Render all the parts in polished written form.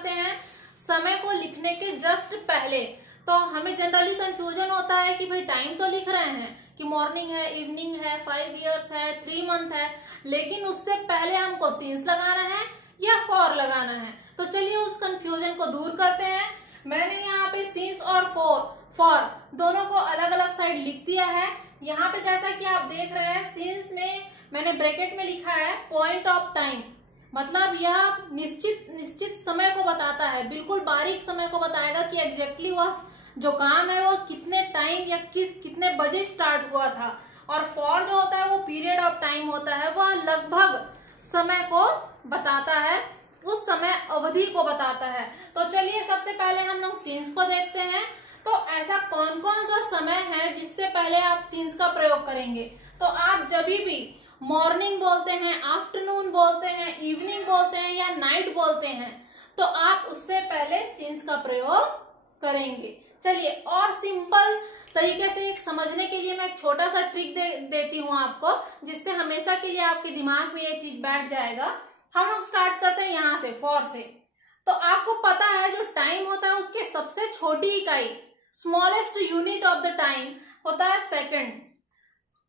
करते हैं समय को लिखने के जस्ट पहले। तो हमें जनरली कंफ्यूजन होता है कि भाई टाइम तो लिख रहे हैं कि मॉर्निंग है, इवनिंग है, 5 इयर्स है, 3 मंथ है, लेकिन उससे पहले हमको सिंस लगाना है या फॉर लगाना है। तो चलिए उस कंफ्यूजन को दूर करते हैं। मैंने यहाँ पे सिंस और फॉर दोनों को अलग अलग साइड लिख दिया है। यहाँ पे जैसा कि आप देख रहे हैं, सिंस में मैंने ब्रैकेट में लिखा है पॉइंट ऑफ टाइम, मतलब यह निश्चित समय को बताता है, बिल्कुल बारीक समय को बताएगा कि एग्जैक्टली वह जो काम है वो कितने टाइम या कितने बजे स्टार्ट हुआ था। और फॉर जो होता है वो पीरियड ऑफ टाइम होता है, वह लगभग समय को बताता है, उस समय अवधि को बताता है। तो चलिए सबसे पहले हम लोग सिंस को देखते हैं। तो ऐसा कौन कौन सा समय है जिससे पहले आप सिंस का प्रयोग करेंगे। तो आप जब भी मॉर्निंग बोलते हैं, आफ्टरनून बोलते हैं, इवनिंग बोलते हैं या नाइट बोलते हैं, तो आप उससे पहले सिंस का प्रयोग करेंगे। चलिए और सिंपल तरीके से एक समझने के लिए मैं एक छोटा सा ट्रिक देती हूँ आपको, जिससे हमेशा के लिए आपके दिमाग में ये चीज बैठ जाएगा। हम लोग स्टार्ट करते हैं यहाँ से, फॉर से। तो आपको पता है जो टाइम होता है उसके सबसे छोटी इकाई, smallest unit of the time होता है सेकंड।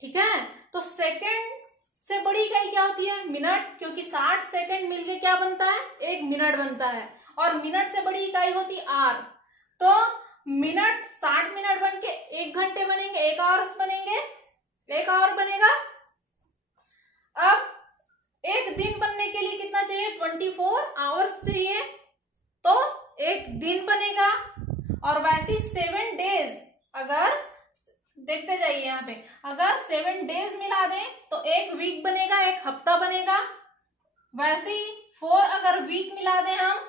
ठीक है, तो सेकंड से बड़ी इकाई क्या होती है, मिनट, क्योंकि 60 सेकंड मिलके क्या बनता है, 1 मिनट बनता है। और मिनट से बड़ी इकाई होती है आवर। तो मिनट 60 मिनट बन के 1 घंटे बनेंगे, 1 आवर्स बनेंगे, 1 आवर बनेगा। अब एक दिन बनने के लिए कितना चाहिए, 24 आवर्स चाहिए, तो 1 दिन बनेगा। और वैसे 7 डेज, अगर देखते जाइए यहाँ पे, अगर 7 डेज मिला दें तो 1 वीक बनेगा, 1 हफ्ता बनेगा। वैसे ही 4 अगर वीक मिला दें हम,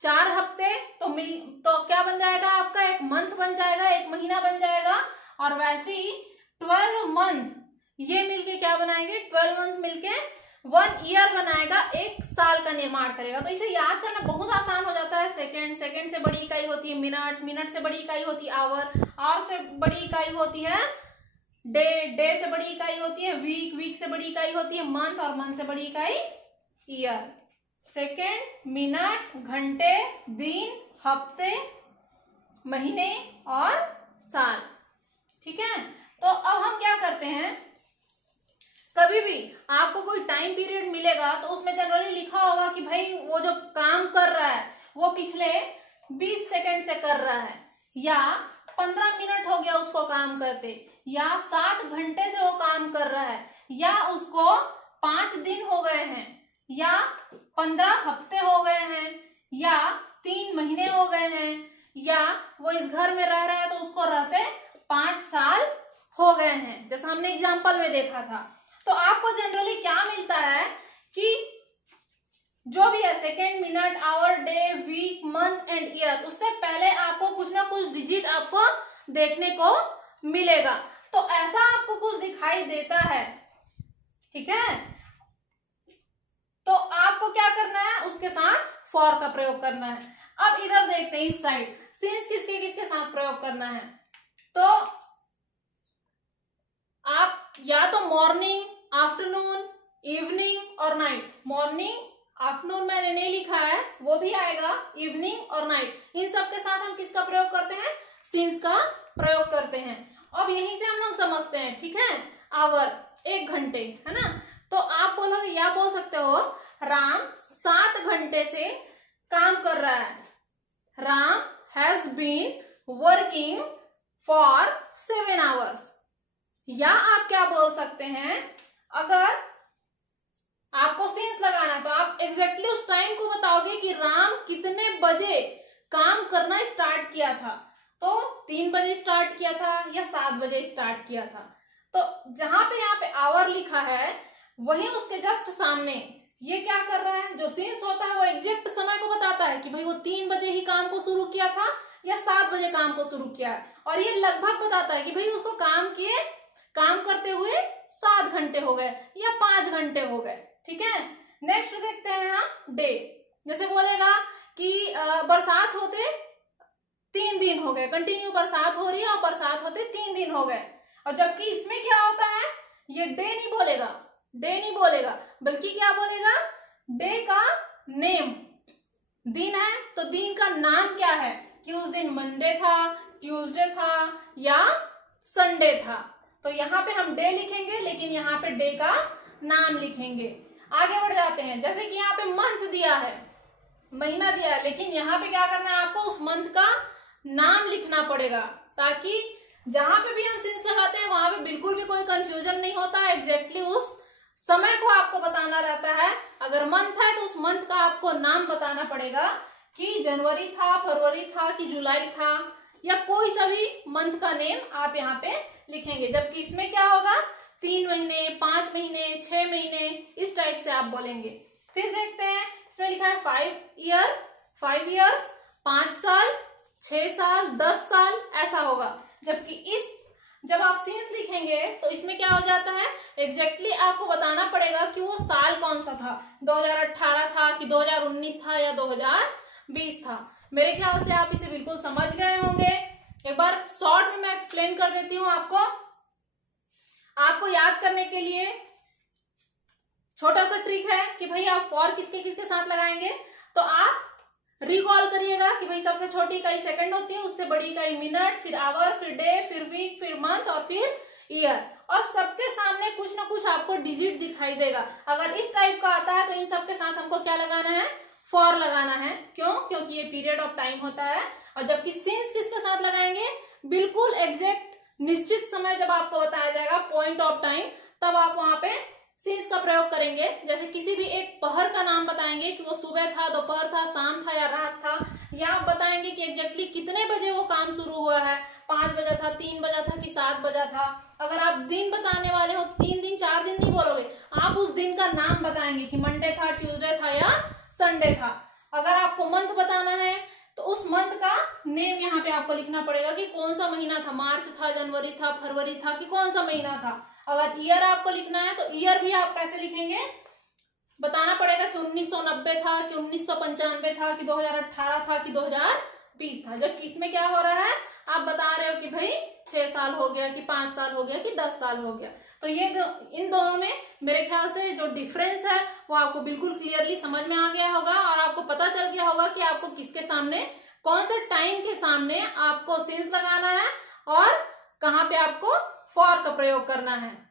4 हफ्ते, तो क्या बन जाएगा आपका, 1 मंथ बन जाएगा, 1 महीना बन जाएगा। और वैसे ही 12 मंथ, ये मिलके क्या बनाएंगे, 12 मंथ मिलके 1 ईयर बनाएगा, 1 साल का निर्माण करेगा। तो इसे याद करना बहुत आसान हो जाता है। सेकंड, सेकंड से बड़ी इकाई होती है मिनट, मिनट से बड़ी इकाई होती है आवर, आवर से बड़ी इकाई होती है डे, डे से बड़ी इकाई होती है वीक, वीक से बड़ी इकाई होती है मंथ, और मंथ से बड़ी इकाई ईयर। सेकंड, मिनट, घंटे, दिन, हफ्ते, महीने और साल। ठीक है, तो अब हम क्या करते हैं, कभी भी आपको कोई टाइम पीरियड मिलेगा तो उसमें जनरली लिखा होगा कि भाई वो जो काम कर रहा है वो पिछले 20 सेकंड से कर रहा है, या 15 मिनट हो गया उसको काम करते, या 7 घंटे से वो काम कर रहा है, या उसको 5 दिन हो गए हैं, या 15 हफ्ते हो गए हैं, या 3 महीने हो गए हैं, या वो इस घर में रह रहा है तो उसको रहते 5 साल हो गए हैं, जैसा हमने एग्जाम्पल में देखा था। तो आपको जनरली क्या मिलता है कि जो भी है second, minute, hour, day, week, month and year, उससे पहले आपको कुछ ना कुछ डिजिट आपको देखने को मिलेगा। तो ऐसा आपको कुछ दिखाई देता है, ठीक है, तो आपको क्या करना है, उसके साथ फॉर का प्रयोग करना है। अब इधर देखते हैं इस साइड, सिंस किसके किसके साथ प्रयोग करना है। तो आप या तो मॉर्निंग, आफ्टरनून, इवनिंग और नाइट, मॉर्निंग, आफ्टरनून मैंने नहीं लिखा है, वो भी आएगा, इवनिंग और नाइट, इन सब के साथ हम किसका प्रयोग करते हैं, सिंस का प्रयोग करते हैं। अब यहीं से हम लोग समझते हैं, ठीक है, आवर 1 घंटे, है ना। तो आप बोलोगे, या बोल सकते हो राम 7 घंटे से काम कर रहा है, Ram has been working for 7 hours. या आप क्या बोल सकते हैं, अगर आपको सिंस लगाना तो आप एग्जैक्टली उस टाइम को बताओगे कि राम कितने बजे काम करना स्टार्ट किया था। तो 3 बजे स्टार्ट किया था या 7 बजे स्टार्ट किया था। तो जहां पे यहाँ पे आवर लिखा है वही उसके जस्ट सामने ये क्या कर रहा है, जो सिंस होता है वो एग्जैक्ट समय को बताता है कि भाई वो 3 बजे ही काम को शुरू किया था या 7 बजे काम को शुरू किया है, और ये लगभग बताता है कि भाई उसको काम करते हुए 7 घंटे हो गए या 5 घंटे हो गए। ठीक है, नेक्स्ट देखते हैं हम डे। जैसे बोलेगा कि बरसात होते 3 दिन हो गए, कंटिन्यू बरसात हो रही है और बरसात होते 3 दिन हो गए, और जबकि इसमें क्या होता है, ये डे नहीं बोलेगा, बल्कि क्या बोलेगा, डे का नेम, दिन है तो दिन का नाम क्या है, कि उस दिन मंडे था, ट्यूसडे था या संडे था। तो यहाँ पे हम डे लिखेंगे, लेकिन यहाँ पे डे का नाम लिखेंगे। आगे बढ़ जाते हैं। जैसे कि यहाँ पे मंथ दिया है, महीना दिया है, लेकिन यहाँ पे क्या करना है, आपको उस मंथ का नाम लिखना पड़ेगा, ताकि जहां पे भी हम सिंस लगाते हैं वहां पे बिल्कुल भी कोई कंफ्यूजन नहीं होता है। एग्जैक्टली उस समय को आपको बताना रहता है। अगर मंथ है तो उस मंथ का आपको नाम बताना पड़ेगा, कि जनवरी था, फरवरी था, कि जुलाई था, या कोई सा भी मंथ का नेम आप यहाँ पे लिखेंगे। जबकि इसमें क्या होगा, 3 महीने, 5 महीने, 6 महीने, इस टाइप से आप बोलेंगे। फिर देखते हैं, इसमें लिखा है 5 ईयर्स, 5 साल, 6 साल, 10 साल, ऐसा होगा। जबकि जब आप सीन्स लिखेंगे तो इसमें क्या हो जाता है, एग्जैक्टली आपको बताना पड़ेगा कि वो साल कौन सा था, 2018 था कि 2019 था या 2020 था। मेरे ख्याल से आप इसे बिल्कुल समझ गए होंगे। एक बार शॉर्ट में मैं एक्सप्लेन कर देती हूँ आपको याद करने के लिए। छोटा सा ट्रिक है कि भाई आप फॉर किसके किसके साथ लगाएंगे, तो आप रिकॉल करिएगा कि भाई सबसे छोटी इकाई सेकंड होती है, उससे बड़ी इकाई मिनट, फिर आवर, फिर डे, फिर वीक, फिर मंथ और फिर ईयर। और सबके सामने कुछ ना कुछ आपको डिजिट दिखाई देगा। अगर इस टाइप का आता है तो इन सबके साथ हमको क्या लगाना है, फॉर लगाना है। क्यों? क्योंकि ये पीरियड ऑफ टाइम होता है। और जबकि सिंस किसके साथ लगाएंगे, बिल्कुल एग्जैक्ट निश्चित समय जब आपको बताया जाएगा, पॉइंट ऑफ टाइम, तब आप वहां पे सिंस का प्रयोग करेंगे। जैसे किसी भी एक पहर का नाम बताएंगे कि वो सुबह था, दोपहर था, शाम था या रात था, या आप बताएंगे कि एग्जैक्टली कितने बजे वो काम शुरू हुआ है, 5 बजा था, 3 बजा था कि 7 बजा था। अगर आप दिन बताने वाले हो, 3 दिन 4 दिन नहीं बोलोगे, आप उस दिन का नाम बताएंगे कि मंडे था, ट्यूसडे था या संडे था। अगर आपको मंथ बताना है तो उस मंथ का नेम यहाँ पे आपको लिखना पड़ेगा कि कौन सा महीना था, मार्च था, जनवरी था, फरवरी था, कि कौन सा महीना था। अगर ईयर आपको लिखना है तो ईयर भी आप कैसे लिखेंगे, बताना पड़ेगा कि 1990 था, कि 1995 था, कि 2018 था, कि 2020 था। जबकि इसमें क्या हो रहा है, आप बता रहे हो कि भाई 6 साल हो गया, कि 5 साल हो गया, कि 10 साल हो गया। तो ये इन दोनों में मेरे ख्याल से जो डिफरेंस है वो आपको बिल्कुल क्लियरली समझ में आ गया होगा, और आपको पता चल गया होगा कि आपको किसके सामने, कौन से टाइम के सामने आपको सिंस लगाना है और कहाँ पे आपको फॉर का प्रयोग करना है।